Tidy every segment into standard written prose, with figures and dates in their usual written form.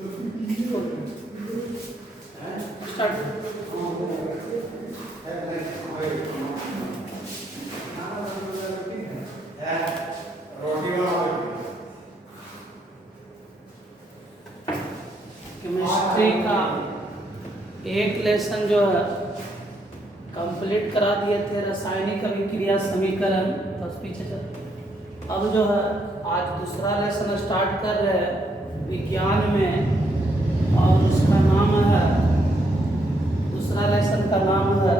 Chemistry का एक lesson जो है कंप्लीट करा दिए थे, रासायनिक अभिक्रिया समीकरण। तो उस पीछे चल, अब जो है आज दूसरा लेसन स्टार्ट कर रहे हैं विज्ञान में, और उसका नाम है, दूसरा लेसन का नाम है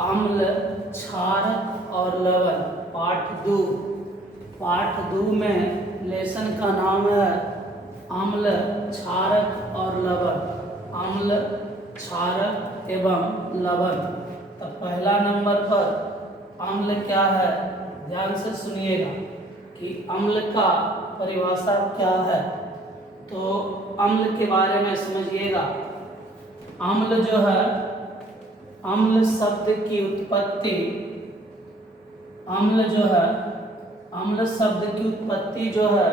अम्ल, क्षारक और लवण, पाठ 2। पाठ 2 में लेसन का नाम है अम्ल, क्षारक और लवण, अम्ल, क्षारक एवं लवण। तो पहला नंबर पर अम्ल क्या है, ध्यान से सुनिएगा कि अम्ल का परिभाषा क्या है। तो अम्ल के बारे में समझिएगा। अम्ल जो है, अम्ल शब्द की उत्पत्ति, अम्ल जो है, अम्ल शब्द की उत्पत्ति जो है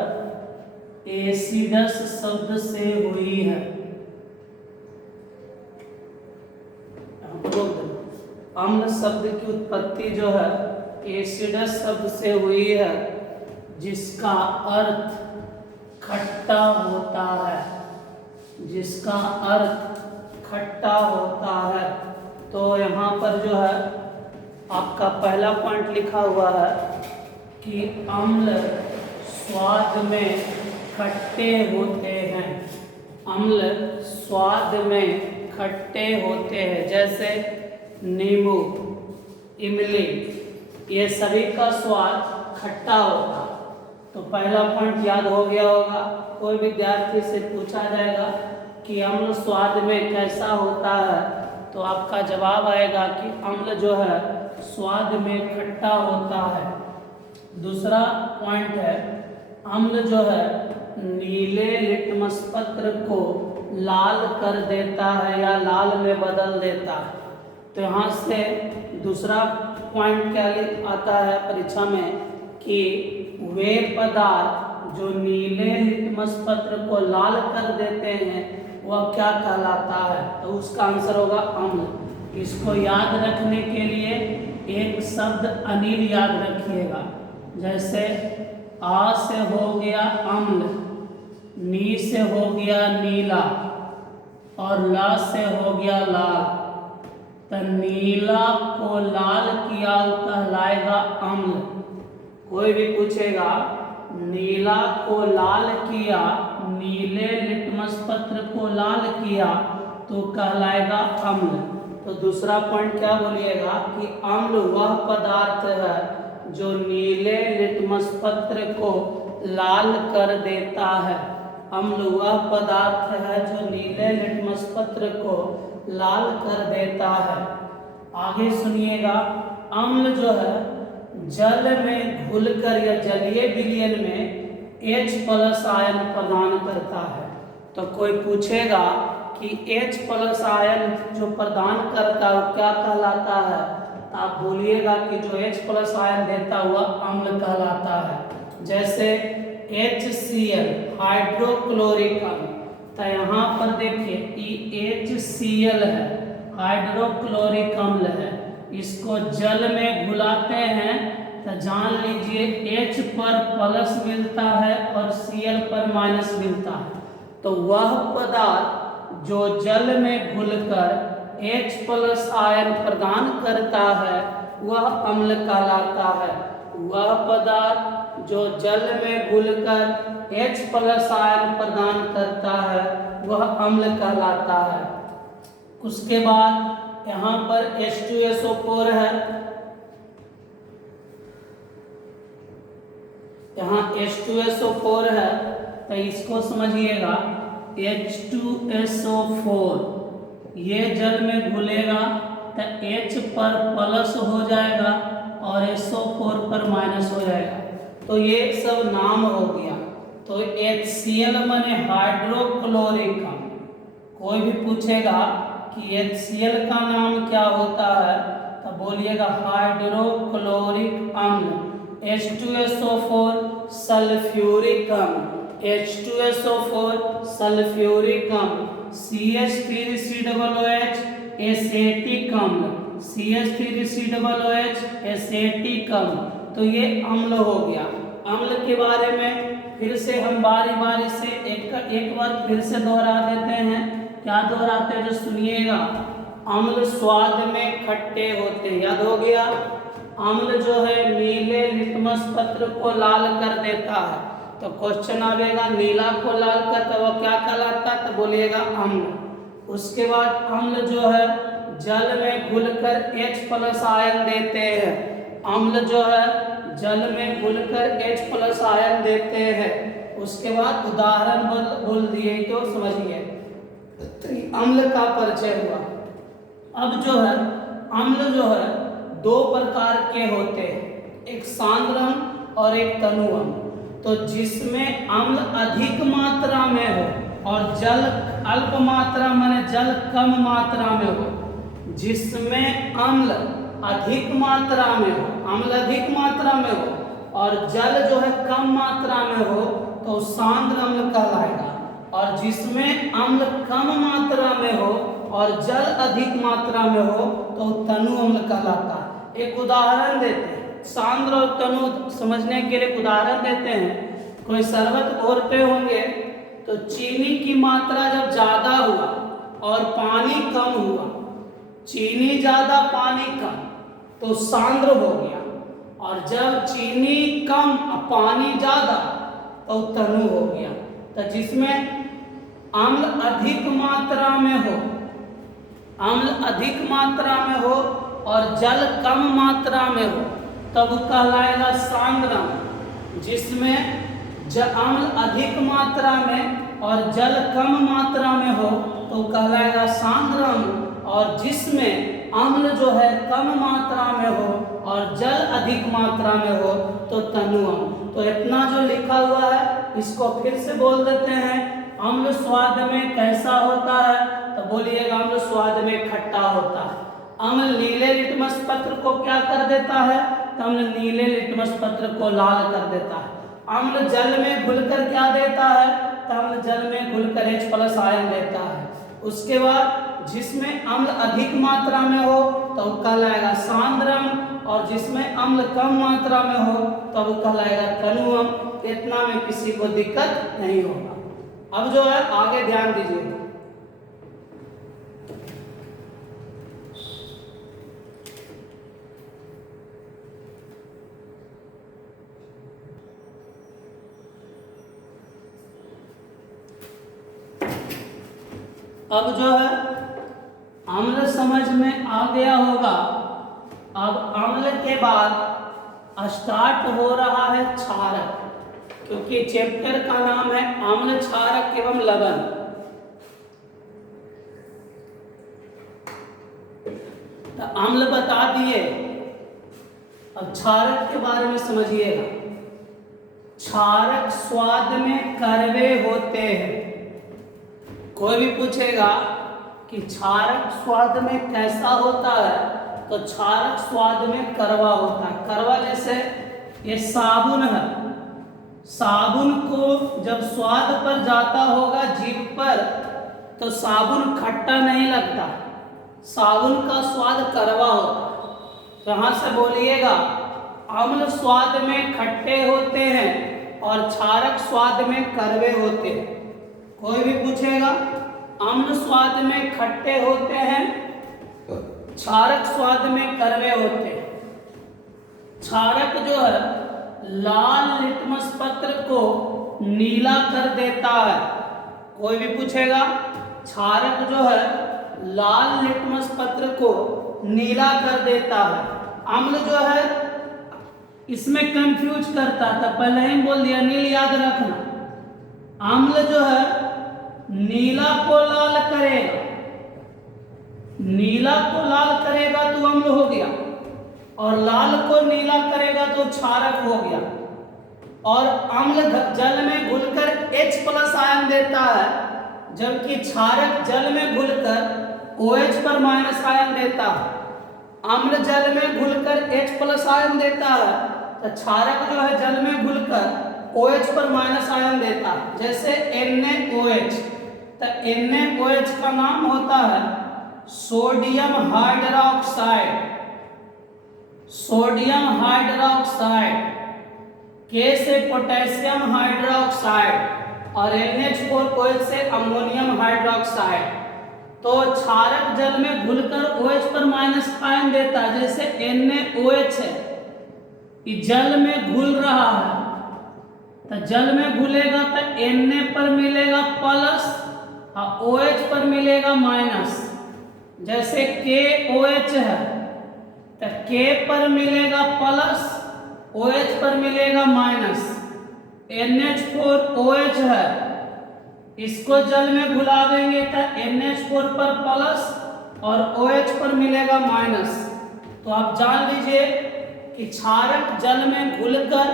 एसिडस शब्द से हुई है। अम्ल शब्द की उत्पत्ति जो है एसिडस शब्द से हुई है, जिसका अर्थ खट्टा होता है, जिसका अर्थ खट्टा होता है। तो यहाँ पर जो है आपका पहला पॉइंट लिखा हुआ है कि अम्ल स्वाद में खट्टे होते हैं, अम्ल स्वाद में खट्टे होते हैं, जैसे नींबू, इमली, ये सभी का स्वाद खट्टा होता। तो पहला पॉइंट याद हो गया होगा। कोई विद्यार्थी से पूछा जाएगा कि अम्ल स्वाद में कैसा होता है, तो आपका जवाब आएगा कि अम्ल जो है स्वाद में खट्टा होता है। दूसरा पॉइंट है, अम्ल जो है नीले लिटमस पत्र को लाल कर देता है या लाल में बदल देता है। तो यहाँ से दूसरा पॉइंट क्या आता है परीक्षा में कि वे पदार्थ जो नीले लिटमस पत्र को लाल कर देते हैं वह क्या कहलाता है, तो उसका आंसर होगा अम्ल। इसको याद रखने के लिए एक शब्द अनिल याद रखिएगा, जैसे आ से हो गया अम्ल, नी से हो गया नीला और ला से हो गया लाल। तो नीला को लाल किया कहलाएगा अम्ल। कोई भी पूछेगा नीला को लाल किया, नीले लिटमस पत्र को लाल किया, तो कहलाएगा अम्ल। तो दूसरा पॉइंट क्या बोलिएगा कि अम्ल वह पदार्थ है जो नीले लिटमस पत्र को लाल कर देता है। अम्ल वह पदार्थ है जो नीले लिटमस पत्र को लाल कर देता है। आगे सुनिएगा, अम्ल जो है जल में घुलकर या जलीय विलयन में H+ आयन प्रदान करता है। तो कोई पूछेगा कि H+ आयन जो प्रदान करता है वो क्या कहलाता है, तो आप बोलिएगा कि जो H+ आयन देता हुआ अम्ल कहलाता है। जैसे HCl हाइड्रोक्लोरिक अम्ल, तो यहाँ पर देखिए ये HCl है, हाइड्रोक्लोरिक अम्ल है। इसको जल में घुलाते हैं तो जान लीजिए H पर प्लस मिलता है और Cl पर माइनस मिलता है। तो वह पदार्थ जो जल में घुलकर H+ आयन प्रदान करता है वह अम्ल कहलाता है। वह पदार्थ जो जल में घुलकर H+ आयन प्रदान करता है वह अम्ल कहलाता है। उसके बाद यहाँ पर H2SO4 है, यहाँ H2SO4 है, तो इसको समझिएगा H2SO4 ये जल में घुलेगा तो H पर प्लस हो जाएगा और SO4 पर माइनस हो जाएगा। तो ये सब नाम हो गया। तो HCl माने हाइड्रोक्लोरिक अम्ल। कोई भी पूछेगा कि HCl का नाम क्या होता है, तो बोलिएगा हाइड्रोक्लोरिक अम्ल। H2SO4 सल्फ्यूरिक अम्ल, H2SO4 सल्फ्यूरिक अम्ल, CH3COOH एसेटिक अम्ल, CH3COOH एसेटिक अम्ल। तो ये अम्ल हो गया। अम्ल के बारे में फिर से हम बारी बारी से एक बार फिर से दोहरा देते हैं। क्या दोहराते हैं जो सुनिएगा। अम्ल स्वाद में खट्टे होते हैं, याद हो गया। अम्ल जो है नीले लिटमस पत्र को लाल कर देता है। तो क्वेश्चन आएगा नीला को लाल करता है वो क्या कहलाता है, तो बोलिएगा अम्ल। उसके बाद अम्ल जो है जल में घुलकर H+ आयन देते हैं। अम्ल जो है जल में घुलकर H+ आयन देते हैं। उसके बाद उदाहरण बोल दिए तो समझिए। तो अम्ल का परिचय हुआ। अब जो है अम्ल जो है दो प्रकार के होते हैं, एक सांद्र अम्ल और एक तनु अम्ल। तो जिसमें अम्ल अधिक मात्रा में हो और जल अल्प मात्रा माने जल कम मात्रा में हो, जिसमें अम्ल अधिक मात्रा में हो, अम्ल अधिक मात्रा में हो और जल जो है कम मात्रा में हो तो सांद्र अम्ल कहलाएगा। और जिसमें अम्ल कम मात्रा में हो और जल अधिक मात्रा में हो तो तनु अम्ल कहलाता है। एक उदाहरण देते हैं, सांद्र और तनु समझने के लिए उदाहरण देते हैं। कोई शरबत घोरते होंगे तो चीनी की मात्रा जब ज्यादा हुआ और पानी कम हुआ, चीनी ज्यादा पानी कम तो सांद्र हो गया, और जब चीनी कम पानी ज्यादा तो तनु हो गया। तो जिसमें अम्ल अधिक मात्रा में हो, अम्ल अधिक मात्रा में हो और जल कम मात्रा में हो तब कहलाएगा सांद्र अम्ल। जिसमें अम्ल अधिक मात्रा में और जल कम मात्रा में हो तो कहलाएगा सांद्र अम्ल। और जिसमें अम्ल जो है कम मात्रा में हो और जल अधिक मात्रा में हो तो तनु अम्ल। तो इतना जो लिखा हुआ है इसको फिर से बोल देते हैं। अम्ल स्वाद में कैसा होता है, तो बोलिएगा अम्ल स्वाद में खट्टा होता है। अम्ल नीले लिटमस पत्र को क्या कर देता है, तो अम्ल नीले लिटमस पत्र को लाल कर देता है। अम्ल जल में घुलकर क्या देता है, तो अम्ल जल में घुलकर H+ आयन देता है। उसके बाद जिसमें अम्ल अधिक मात्रा में हो तो कहलाएगा सांद्र अम्ल, और जिसमें अम्ल कम मात्रा में हो तो वो कहलाएगा तनु अम्ल। इतना में किसी को दिक्कत नहीं होगा। अब जो है आगे ध्यान दीजिए। अब जो है अम्ल समझ में आ गया होगा। अब अम्ल के बाद स्टार्ट हो रहा है क्षारक, क्योंकि चैप्टर का नाम है अम्ल क्षारक एवं लवण। तो अम्ल बता दिए, अब क्षारक के बारे में समझिएगा। क्षारक स्वाद में कड़वे होते हैं। कोई भी पूछेगा कि क्षारक स्वाद में कैसा होता है, तो क्षारक स्वाद में कड़वा होता है। कड़वा जैसे ये साबुन है, साबुन को जब स्वाद पर जाता होगा जीभ पर तो साबुन खट्टा नहीं लगता, साबुन का स्वाद कड़वा होता है। तो यहाँ से बोलिएगा अम्ल स्वाद में खट्टे होते हैं और क्षारक स्वाद में कड़वे होते हैं। कोई भी पूछेगा अम्ल स्वाद में खट्टे होते हैं, क्षारक स्वाद में कड़वे होते हैं। क्षारक जो है लाल लिटमस पत्र को नीला कर देता है। कोई भी पूछेगा क्षारक जो है लाल लिटमस पत्र को नीला कर देता है। अम्ल जो है इसमें कंफ्यूज करता था, पहले ही बोल दिया नील याद रखना। अम्ल जो है नीला को लाल करेगा, नीला को लाल करेगा तो अम्ल हो गया, और लाल को नीला करेगा तो क्षारक हो गया। और अम्ल जल में घुलकर H+ आयन देता है, जबकि क्षारक जल में घुलकर OH पर माइनस आयन देता है। अम्ल जल में घुलकर H+ आयन देता है, तो क्षारक जो है जल में घुलकर OH पर माइनस आयन देता है। जैसे NaOH, तो NaOH का नाम होता है sodium hydroxide, sodium hydroxide. K से पोटेशियम हाइड्रोक्साइड और NH4OH से अमोनियम हाइड्रोक्साइड। तो क्षारक जल में घुलकर OH पर माइनस आयन देता है। जैसे NaOH है, ये जल में घुल रहा है, तो जल में घुलेगा तो Na पर मिलेगा प्लस और OH पर मिलेगा माइनस। जैसे KOH है, तो K पर मिलेगा प्लस, OH पर मिलेगा माइनस। NH4OH है, इसको जल में घुला देंगे तो NH4 पर प्लस और OH पर मिलेगा माइनस। तो आप जान लीजिए कि क्षारक जल में घुलकर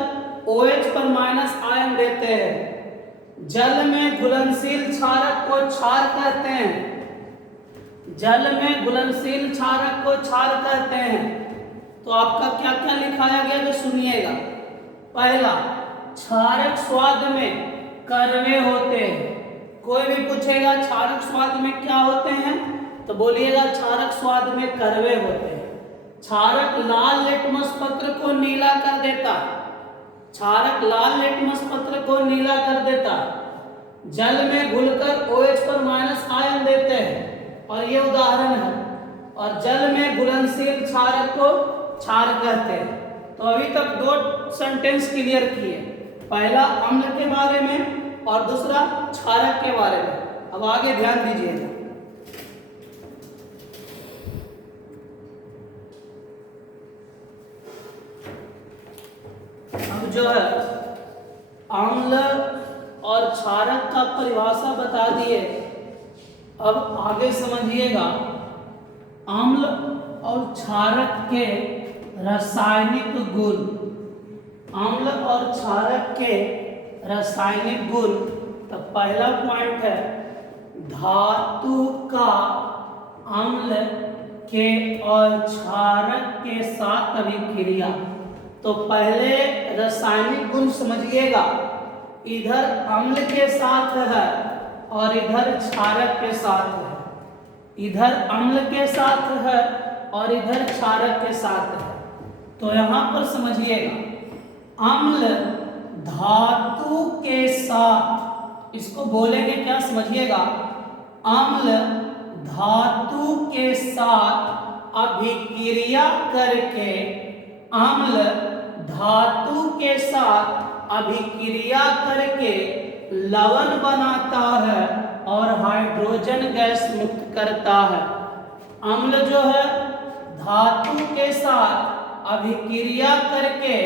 OH पर माइनस आयन देते हैं। जल में घुलनशील क्षारक को क्षार कहते हैं, जल में घुलनशील क्षारक को क्षार कहते हैं। तो आपका क्या क्या लिखाया गया तो सुनिएगा। पहला, क्षारक स्वाद में कड़वे होते हैं। कोई भी पूछेगा क्षारक स्वाद में क्या होते हैं, तो बोलिएगा क्षारक स्वाद में कड़वे होते हैं। क्षारक लाल लिटमस पत्र को नीला कर देता है, क्षारक लाल लिटमस पत्र को नीला कर देता है। जल में घुलकर OH पर माइनस आयन देते हैं, और ये उदाहरण है। और जल में घुलनशील क्षारक को क्षार कहते हैं। तो अभी तक 2 सेंटेंस क्लियर किए, पहला अम्ल के बारे में और दूसरा क्षारक के बारे में। अब आगे ध्यान दीजिएगा। अब जो है अम्ल और क्षारक का परिभाषा बता दिए। अब आगे समझिएगा अम्ल और क्षारक के रासायनिक गुण। अम्ल और क्षारक के रासायनिक गुण। तो पहला पॉइंट है धातु का अम्ल के और क्षारक के साथ अभिक्रिया। तो पहले रासायनिक गुण समझिएगा, इधर अम्ल के साथ है और इधर क्षारक के साथ है। इधर अम्ल के साथ है और इधर क्षारक के साथ है। तो यहाँ पर समझिएगा अम्ल धातु के साथ, इसको बोलेंगे क्या समझिएगा, अम्ल धातु के साथ अभिक्रिया करके, अम्ल धातु के साथ अभिक्रिया करके लवण बनाता है और हाइड्रोजन गैस मुक्त करता है। अम्ल जो है धातु के साथ अभिक्रिया करके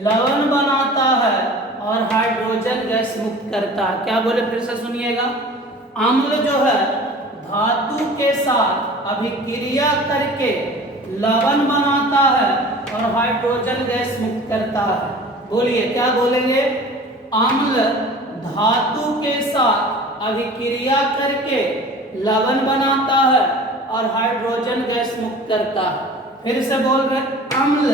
लवण बनाता है और हाइड्रोजन गैस मुक्त करता है। क्या बोले फिर से सुनिएगा, अम्ल जो है धातु के साथ अभिक्रिया करके लवण बनाता है और हाइड्रोजन गैस मुक्त करता है। बोलिए क्या बोलेंगे, अम्ल धातु के साथ अभिक्रिया करके लवण बनाता है और हाइड्रोजन गैस मुक्त करता है। फिर से बोल रहे, अम्ल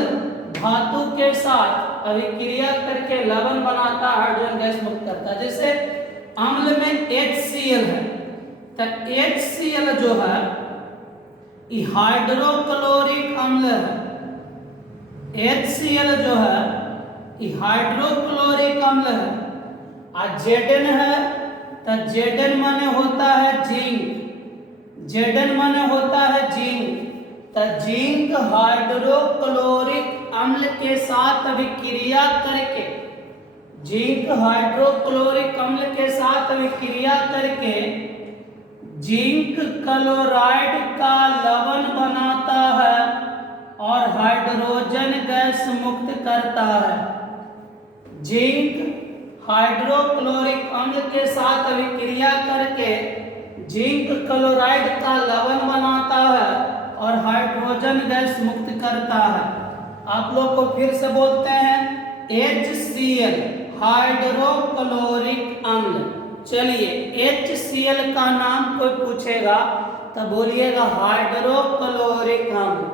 धातु के साथ अभिक्रिया करके लवण बनाता है, हाइड्रोजन गैस मुक्त करता है। जैसे अम्ल में HCl है, तो HCl जो है ये हाइड्रोक्लोरिक अम्ल है। HCl जो है ये हाइड्रोक्लोरिक अम्ल है। और Zn है, तो Zn माने होता है जिंक, Zn माने होता है जिंक। तो जिंक हाइड्रोक्लोरिक अम्ल के साथ अभिक्रिया करके, जिंक हाइड्रोक्लोरिक अम्ल के साथ अभिक्रिया करके जिंक क्लोराइड का लवण बनाता है और हाइड्रोजन गैस मुक्त करता है। जिंक हाइड्रोक्लोरिक अम्ल के साथ अभिक्रिया करके जिंक क्लोराइड का लवण बनाता है और हाइड्रोजन गैस मुक्त करता है। आप लोग को फिर से बोलते हैं HCl हाइड्रोक्लोरिक अम्ल। चलिए HCl का नाम कोई पूछेगा तो बोलिएगा हाइड्रोक्लोरिक अम्ल।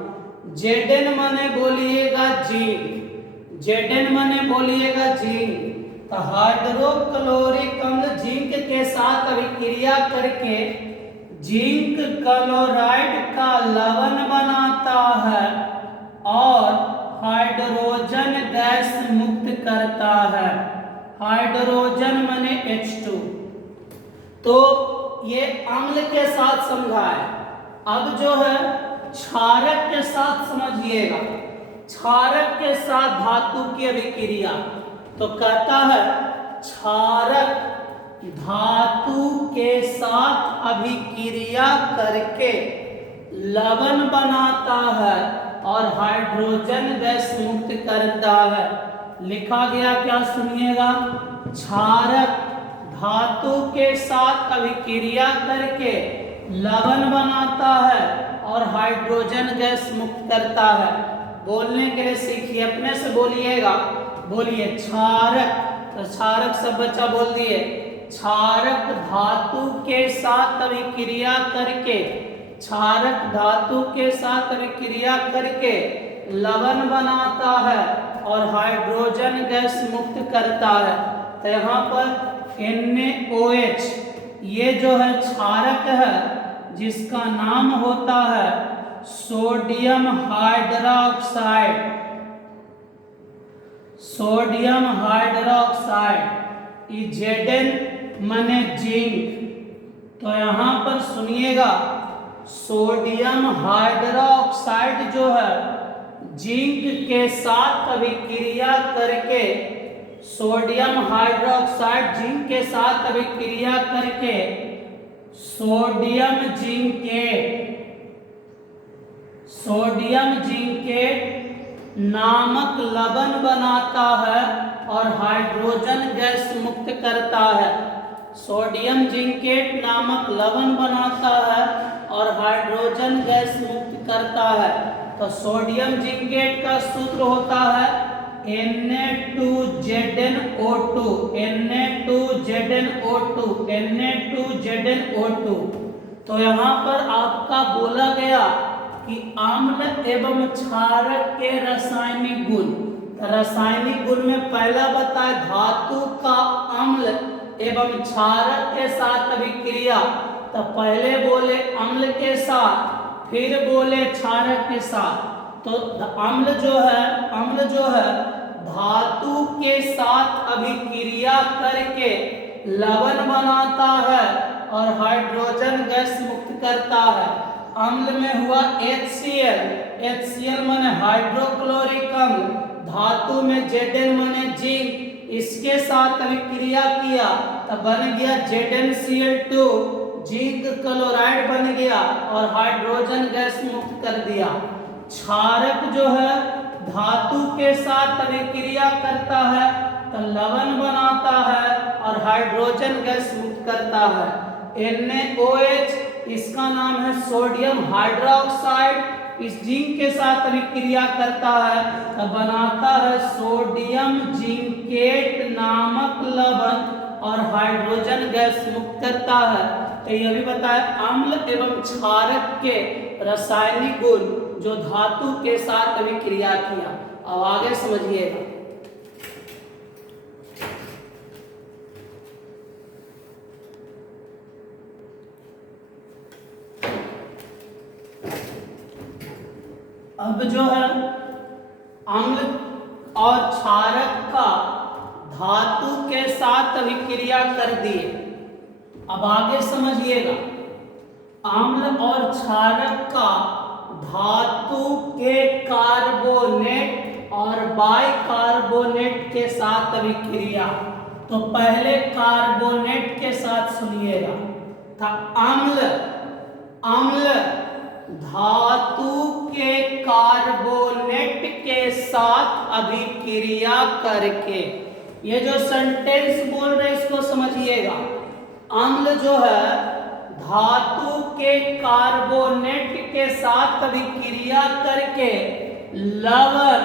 Zn माने बोलिएगा जिंक, Zn माने बोलिएगा जिंक। तो हाइड्रोक्लोरिक अम्ल जिंक के साथ अभिक्रिया करके जिंक क्लोराइड का लवण बनाता है और हाइड्रोजन गैस मुक्त करता है। हाइड्रोजन माने H2। तो ये अम्ल के साथ समझा है। अब जो है क्षारक के साथ समझिएगा। क्षारक के साथ धातु की अभिक्रिया, तो कहता है क्षारक धातु के साथ अभिक्रिया करके लवण बनाता है और हाइड्रोजन गैस मुक्त करता है। लिखा गया क्या, सुनिएगा। क्षारक धातु के साथ अभिक्रिया करके लवण बनाता है और हाइड्रोजन गैस मुक्त करता है। बोलने के लिए सीखिए, अपने से बोलिएगा। बोलिए क्षारक, तो क्षारक सब बच्चा बोल दिए। क्षारक धातु के साथ अभिक्रिया करके, क्षारक धातु के साथ अभिक्रिया करके लवण बनाता है और हाइड्रोजन गैस मुक्त करता है। तो यहाँ पर NaOH ये जो है क्षारक है जिसका नाम होता है sodium hydroxide. Sodium hydroxide, Zn माने जिंक। तो यहाँ पर सुनिएगा, सोडियम हाइड्रोक्साइड जो है जिंक के साथ अभिक्रिया करके, सोडियम हाइड्रोक्साइड जिंक के साथ अभिक्रिया करके सोडियम जिंकेट नामक लवण बनाता है और हाइड्रोजन गैस मुक्त करता है। सोडियम जिंकेट नामक लवण बनाता है और हाइड्रोजन गैस मुक्त करता है। तो सोडियम जिंकेट का सूत्र होता है Na2ZnO2, Na2ZnO2, Na2ZnO2। तो यहाँ पर आपका बोला गया कि अम्ल एवं क्षारक के रासायनिक गुण। रासायनिक गुण में पहला बताए धातु का अम्ल एवं क्षारक के साथ अभिक्रिया। तो पहले बोले अम्ल के साथ, फिर बोले क्षारक के साथ। तो अम्ल जो है धातु के साथ अभिक्रिया करके लवण बनाता है और हाइड्रोजन गैस मुक्त करता है। अम्ल में हुआ HCl माने हाइड्रोक्लोरिक अम्ल, धातु में Zn माने जिंक, इसके साथ अभिक्रिया किया तो बन गया ZnCl2, जिंक क्लोराइड बन गया और हाइड्रोजन गैस मुक्त कर दिया। क्षारक जो है धातु के साथ अभिक्रिया करता है तो लवण बनाता है और हाइड्रोजन गैस मुक्त करता है। NaOH इसका नाम है सोडियम हाइड्रोक्साइड, इस जिंक के साथ अभिक्रिया करता है तो बनाता है सोडियम जिंकेट नामक लवण और हाइड्रोजन गैस मुक्त करता है। तो यह भी बताया अम्ल एवं क्षारक के रासायनिक गुण जो धातु के साथ अभिक्रिया किया। अब आगे समझिएगा। अब जो है अम्ल और क्षारक का धातु के साथ अभिक्रिया कर दिए। अब आगे समझिएगा, अम्ल और क्षारक का धातु के कार्बोनेट और बाइकार्बोनेट के साथ अभिक्रिया। तो पहले कार्बोनेट के साथ सुनिएगा। था अम्ल धातु के कार्बोनेट के साथ अभिक्रिया करके, ये जो सेंटेंस बोल रहे इसको समझिएगा। अम्ल जो है धातु के कार्बोनेट के साथ अभिक्रिया करके लवण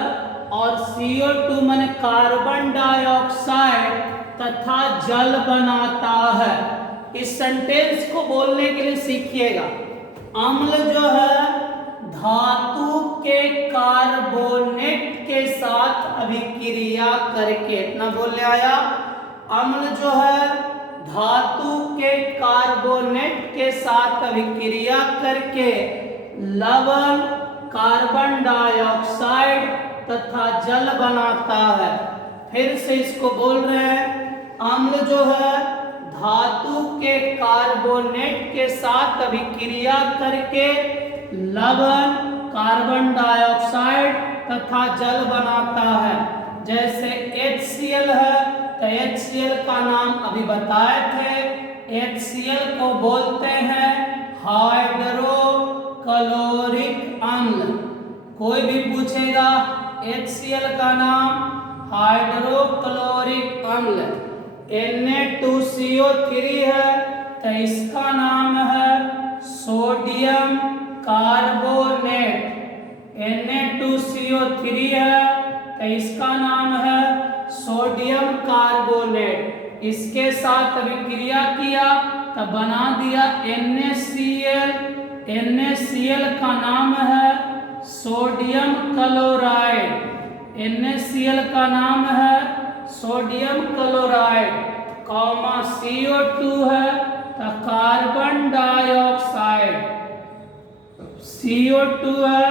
और CO2 माने कार्बन डाइऑक्साइड तथा जल बनाता है। इस सेंटेंस को बोलने के लिए सीखिएगा। अम्ल जो है धातु के कार्बोनेट के साथ अभिक्रिया करके, इतना बोलने आया, अम्ल जो है धातु के कार्बोनेट के साथ अभिक्रिया करके लवण, कार्बन डाइऑक्साइड तथा जल बनाता है। फिर से इसको बोल रहे हैं, अम्ल जो है धातु के कार्बोनेट के साथ अभिक्रिया करके लवण, कार्बन डाइऑक्साइड तथा जल बनाता है। जैसे HCl है तो HCl का नाम अभी बताए थे, HCl को बोलते हैं हाइड्रोक्लोरिक अम्ल। कोई भी पूछेगा HCl का नाम हाइड्रोक्लोरिक अम्ल। Na2CO3 है तो इसका नाम है सोडियम कार्बोनेट। Na2CO3 है तो इसका नाम है सोडियम कार्बोनेट। इसके साथ अभिक्रिया किया तो बना दिया NaCl। NaCl का नाम है सोडियम क्लोराइड। NaCl का नाम है सोडियम क्लोराइड, कॉमा CO2 है तो कार्बन डाइऑक्साइड। CO2 है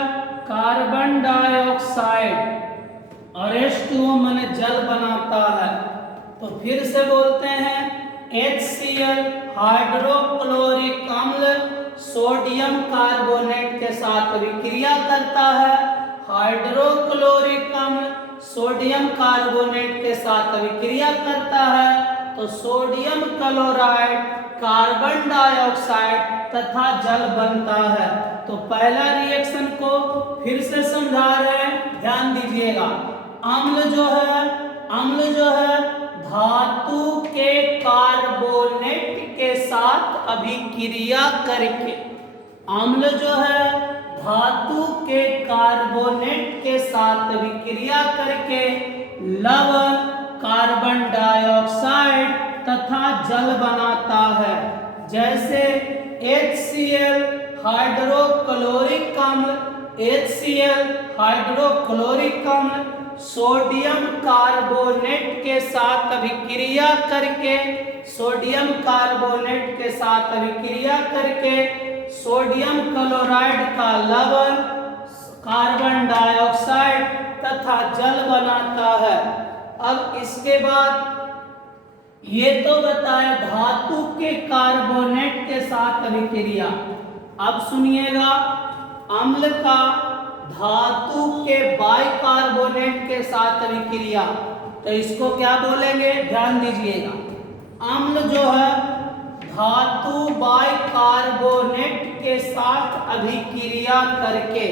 कार्बन डाइऑक्साइड और H2O माने जल बनाता है। तो फिर से बोलते हैं HCl हाइड्रोक्लोरिक अम्ल सोडियम कार्बोनेट के साथ अभिक्रिया करता है। हाइड्रोक्लोरिक अम्ल सोडियम कार्बोनेट के साथ अभिक्रिया करता है तो सोडियम क्लोराइड, कार्बन डाइऑक्साइड तथा जल बनता है। तो पहला रिएक्शन को फिर से समझा रहे हैं, ध्यान दीजिएगा। अम्ल जो है धातु के कार्बोनेट के साथ अभिक्रिया करके, अम्ल जो है धातु के कार्बोनेट के साथ अभिक्रिया करके लवण, कार्बन डाइऑक्साइड तथा जल बनाता है। जैसे HCl हाइड्रोक्लोरिक अम्ल, HCl हाइड्रोक्लोरिक अम्ल सोडियम कार्बोनेट के साथ अभिक्रिया करके, सोडियम कार्बोनेट के साथ अभिक्रिया करके सोडियम क्लोराइड का लवण, कार्बन डाइऑक्साइड तथा जल बनाता है। अब इसके बाद ये तो बताया धातु के कार्बोनेट के साथ अभिक्रिया। अब सुनिएगा अम्ल का धातु के बाइकार्बोनेट के साथ अभिक्रिया, तो इसको क्या बोलेंगे, ध्यान दीजिएगा। अम्ल जो है धातु बाइकार्बोनेट के साथ अभिक्रिया करके,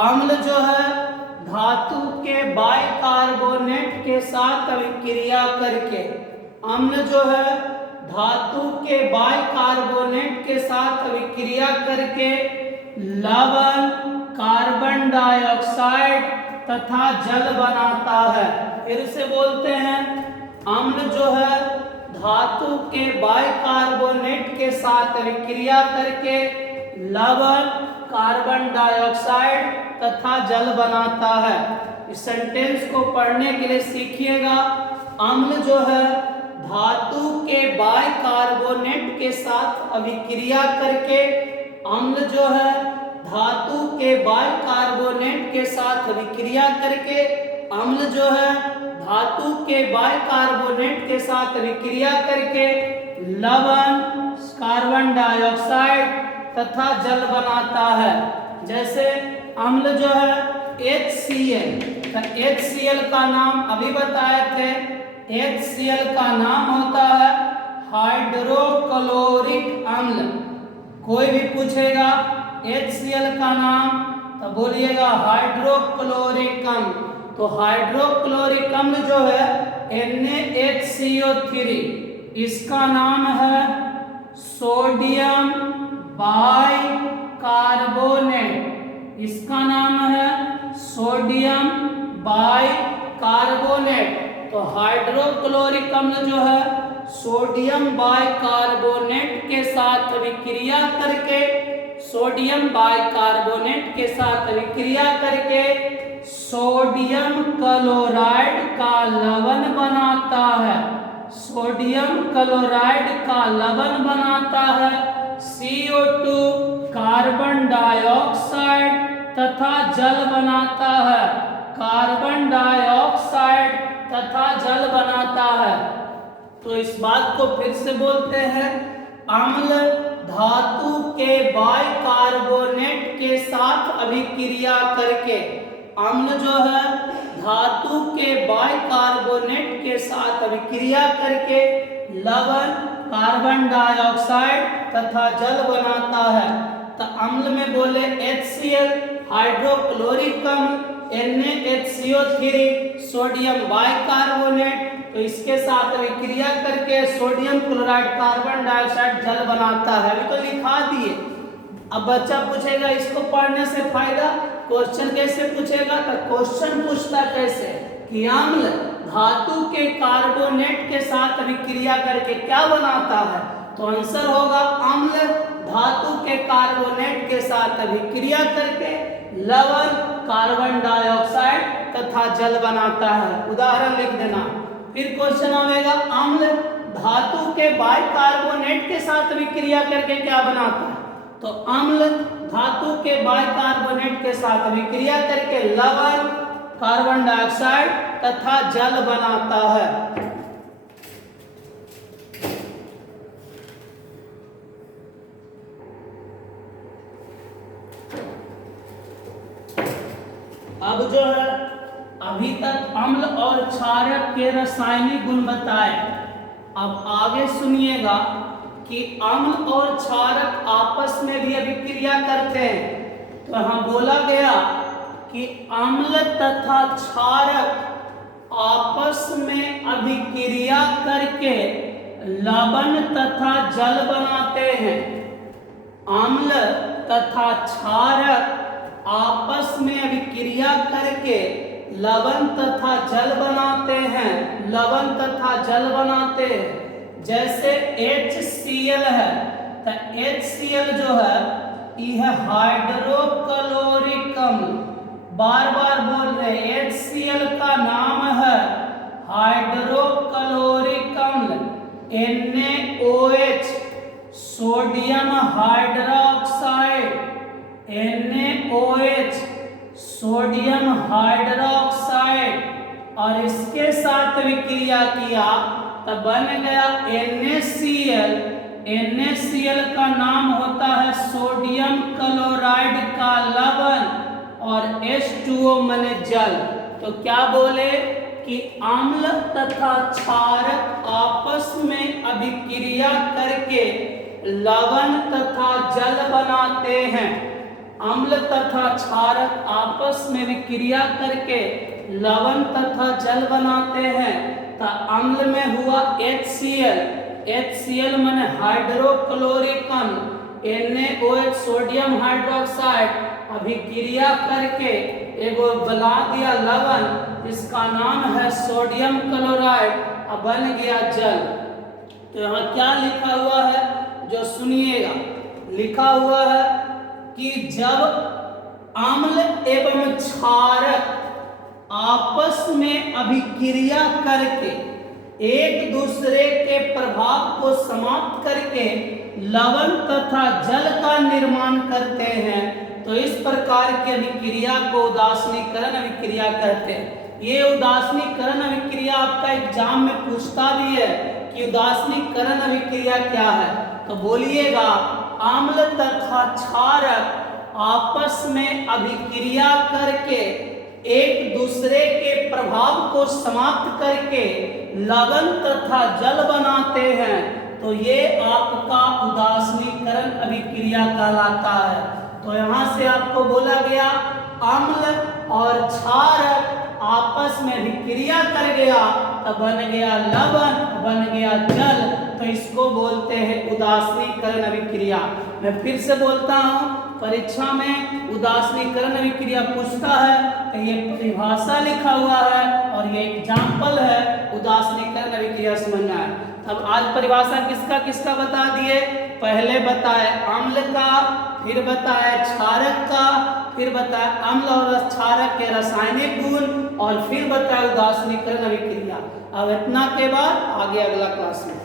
अम्ल जो है धातु के बाइकार्बोनेट के साथ अभिक्रिया करके, अम्ल जो है धातु के बाइकार्बोनेट के साथ अभिक्रिया करके लवण, कार्बन डाइऑक्साइड तथा जल बनाता है। फिर से बोलते हैं, अम्ल जो है धातु के बाइकार्बोनेट के साथ अभिक्रिया करके लवण, कार्बन डाइऑक्साइड तथा जल बनाता है। इस सेंटेंस को पढ़ने के लिए सीखिएगा। अम्ल जो है धातु के बाइकार्बोनेट के साथ अभिक्रिया करके, अम्ल जो है धातु के बाइकार्बोनेट के साथ अभिक्रिया करके, अम्ल जो है धातु के बाइकार्बोनेट के साथ अभिक्रिया करके लवण, कार्बन डाइऑक्साइड तथा जल बनाता है। जैसे अम्ल जो है HCl, तो HCl का नाम अभी बताए थे, HCl का नाम होता है हाइड्रोक्लोरिक अम्ल। कोई भी पूछेगा HCl का नाम तो बोलिएगा हाइड्रोक्लोरिक अम्ल। तो हाइड्रोक्लोरिक अम्ल जो है NaHCO3, इसका नाम है सोडियम बाइकार्बोनेट, इसका नाम है सोडियम बाइकार्बोनेट। तो हाइड्रोक्लोरिक अम्ल जो है सोडियम बाइकार्बोनेट के साथ अभिक्रिया करके, सोडियम बाइकार्बोनेट के साथ अभिक्रिया करके सोडियम क्लोराइड का लवण बनाता है। सोडियम क्लोराइड का लवण बनाता है। CO2 कार्बन डाइऑक्साइड तथा जल बनाता है। कार्बन डाइऑक्साइड तथा जल बनाता है। तो इस बात को फिर से बोलते हैं, अम्ल धातु के बाइकार्बोनेट के साथ अभिक्रिया करके, अम्ल जो है धातु के बाइकार्बोनेट के साथ अभिक्रिया करके लवण, कार्बन डाइऑक्साइड तथा जल बनाता है। तो अम्ल में बोले HCl हाइड्रोक्लोरिक अम्ल, NaHCO3 सोडियम बाइकार्बोनेट, तो इसके साथ अभिक्रिया करके सोडियम क्लोराइड कार्बन डाइऑक्साइड जल बनाता है। अभी तो लिखा दिए। अब बच्चा पूछेगा इसको पढ़ने से फायदा, क्वेश्चन कैसे पूछेगा? तो क्वेश्चन पूछता कैसे कि अम्ल धातु के कार्बोनेट के साथ अभिक्रिया करके क्या बनाता है? तो आंसर होगा अम्ल धातु के कार्बोनेट के साथ अभिक्रिया करके लवण, कार्बन डाइऑक्साइड तथा जल बनाता है। उदाहरण लिख देना। फिर क्वेश्चन आएगा, अम्ल धातु के बाइकार्बोनेट के साथ अभिक्रिया करके क्या बनाता है? तो अम्ल धातु के बाइकार्बोनेट के साथ अभिक्रिया करके लवण, कार्बन डाइऑक्साइड तथा जल बनाता है। अब जो है अभी तक अम्ल और क्षारक के रासायनिक गुण बताए। अब आगे सुनिएगा कि अम्ल और क्षारक आपस में भी अभिक्रिया करते हैं। तो यहाँ बोला गया कि अम्ल तथा क्षारक आपस में अभिक्रिया करके लवण तथा जल बनाते हैं। अम्ल तथा क्षारक आपस में अभिक्रिया करके लवण तथा जल बनाते हैं। लवण तथा जल बनाते हैं। जैसे HCl है, तो HCl जो है यह हाइड्रोक्लोरिक अम्ल, बार बार बोल रहे हैं, HCl का नाम है हाइड्रोक्लोरिक अम्ल। NaOH sodium hydroxide, NaOH sodium hydroxide, और इसके साथ विक्रिया किया तब बन गया NaCl। NaCl का नाम होता है सोडियम क्लोराइड का लवण, और H2O माने जल। तो क्या बोले कि अम्ल तथा क्षारक आपस में अभिक्रिया करके लवण तथा जल बनाते हैं। अम्ल तथा क्षारक आपस में विक्रिया करके लवण तथा जल बनाते हैं। तो अम्ल में हुआ HCl, HCl माने हाइड्रोक्लोरिक अम्ल, NaOH सोडियम हाइड्रोक्साइड अभिक्रिया करके एगो बना दिया लवण, इसका नाम है सोडियम क्लोराइड, अब बन गया जल। तो यहाँ क्या लिखा हुआ है जो सुनिएगा। लिखा हुआ है कि जब अम्ल एवं क्षारक आपस में अभिक्रिया करके एक दूसरे के प्रभाव को समाप्त करके लवण तथा जल का निर्माण करते हैं, तो इस प्रकार की अभिक्रिया को उदासीनीकरण अभिक्रिया कहते हैं। ये उदासीनीकरण अभिक्रिया आपका एग्जाम में पूछता भी है कि उदासीनीकरण अभिक्रिया क्या है। तो बोलिएगा, अम्ल तथा क्षारक आपस में अभिक्रिया करके एक दूसरे के प्रभाव को समाप्त करके लवण तथा जल बनाते हैं, तो ये आपका उदासीनीकरण अभिक्रिया कहलाता है। तो यहाँ से आपको बोला गया अम्ल और क्षारक आपस में अभिक्रिया कर गया, तब बन गया लवण, बन गया जल, तो इसको बोलते हैं उदासीनीकरण अभिक्रिया। मैं फिर से बोलता हूँ, परीक्षा में उदासीनीकरण अभिक्रिया पूछता है तो ये परिभाषा लिखा हुआ है और ये एग्जाम्पल है उदासीनीकरण अभिक्रिया समझना है। अब आज परिभाषा किसका किसका बता दिए। पहले बताए अम्ल का, फिर बताए क्षारक का, फिर बताया अम्ल और क्षारक के रासायनिक गुण और फिर बताया उदासीनीकरण अभिक्रिया। अब इतना के बाद आगे अगला क्लास में